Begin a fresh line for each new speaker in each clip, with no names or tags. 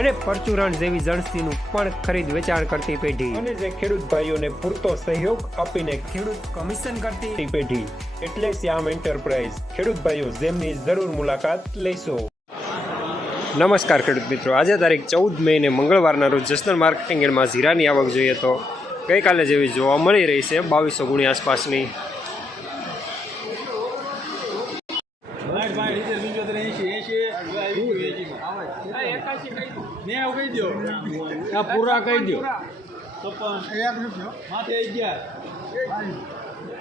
અને પરચુરણ જેવી જણસીનું પણ ખરીદ વેચાણ કરતી પેઢી. અને જે ખેડૂત ભાઈઓને પૂરતો સહયોગ આપીને ખેડૂત કમિશન કરતી પેઢી. એટલે શ્યામ એન્ટરપ્રાઇઝ. ખેડૂત ભાઈઓ જેમની જરૂર મુલાકાત લેશો. નમસ્કાર ખેડૂત મિત્રો. આજે તારીખ ચૌદ મે ને મંગળવારના રોજ જસનલ માર્કેટિંગ યાર્ડમાં જીરાની આવક જોઈએ તો ગઈકાલે જેવી જોવા મળી રહી છે બાવીસો ગુણી આસપાસની.
ભાઈ રીતે બીજો તો એસી એસી કહી દો આ પૂરા કહી દો છપ્પન માથે અગિયાર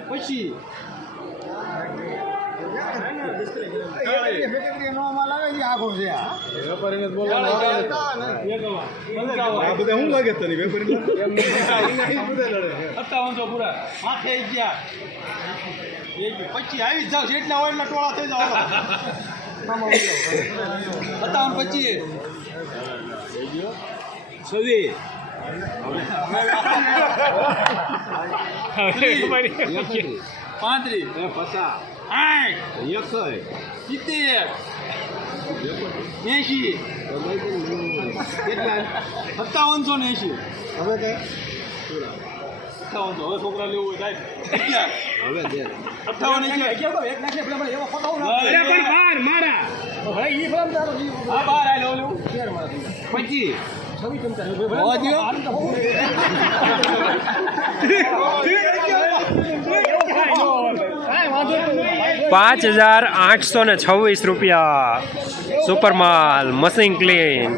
પછી. વેપારીને જ બોલવાનું આ બધા શું લાગે તને વેપારી સત્તાવનસો પૂરા. માથે અગિયાર પછી આવી જ જાવ જેટલા હોય એટલા ટોળા થઈ જાવ. સત્તાવન પચીસ. સુધી પાંત્રીસ. પચાસ. આઠ એકસો સિત્તેર એંશી કેટલા સત્તાવનસો ને એંશી હવે કઈ સત્તાવનસો હવે છોકરા લેવું હોય સાહેબ હવે અરે પણ બાર મારા બાર આય લો લેવું પચીસ હોવા
પાંચ હજાર આઠસો ને છવ્વીસ રૂપિયા. સુપર માલ machine clean.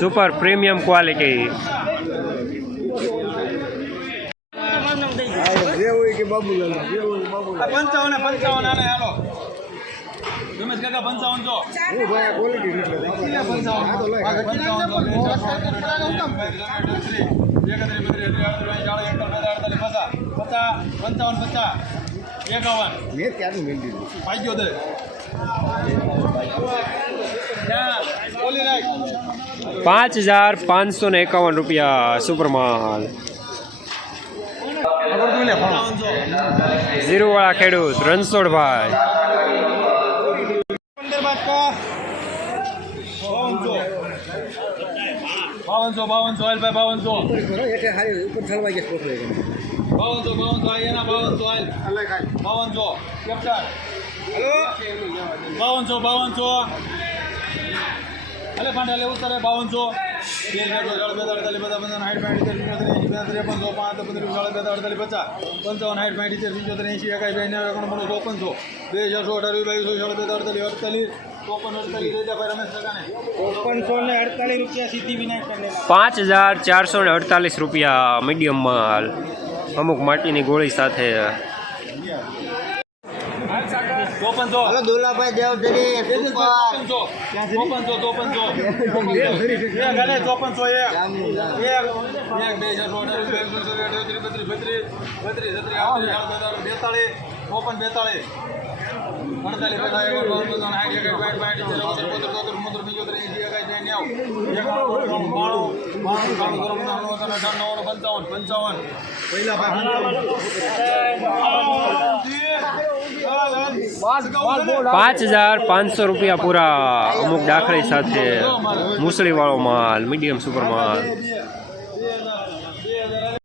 Super premium quality.
પંચાવન પંચાવન આને હાલો રમેશ કાકા પંચાવન છો પંચાવન પચાસ એકાવન. પાઈ ગયો દે. ત્યાં બોલી રાખ.
પાંચ હજાર પાંચસો ને એકાવન રૂપિયા સુપર માલ વાળા ખેડૂત રણછોડભાઈ.
બાવનસો બાવનસો હાલ ભાઈ બાવનસો બાવનસો બાવનસો આ એના બાવનસો હાલ બાવનસો કેપ્ટન બાવનસો બાવનસો અલે પાંડા લેવું તારે બાવનસો પંચાવન હાઈટ પાંચ સિત્તેર પંચોતેર એસી એકાઈ બે બોલો ચોપનસો બે સો અઢાર બાવીસો સાડા બે અડતાલીસ અડતાલીસ ચોપનસો ને અડતાલીસ રૂપિયા સીધી
પાંચ હજાર ચારસો ને અડતાલીસ રૂપિયા. મીડિયમ માલ અમુક માટીની ગોળી સાથે
બેતાળીસ સાઠ બાઠ બાઠ પંચોતેર નેવું એકાણું બાણું બાણું બાણું પંચાવન પંચાવન પહેલા
પાંચ હજાર પાંચસો રૂપિયા પૂરા અમુક દાખલી સાથે મુસળીવાળો માલ મીડિયમ સુપર માલ.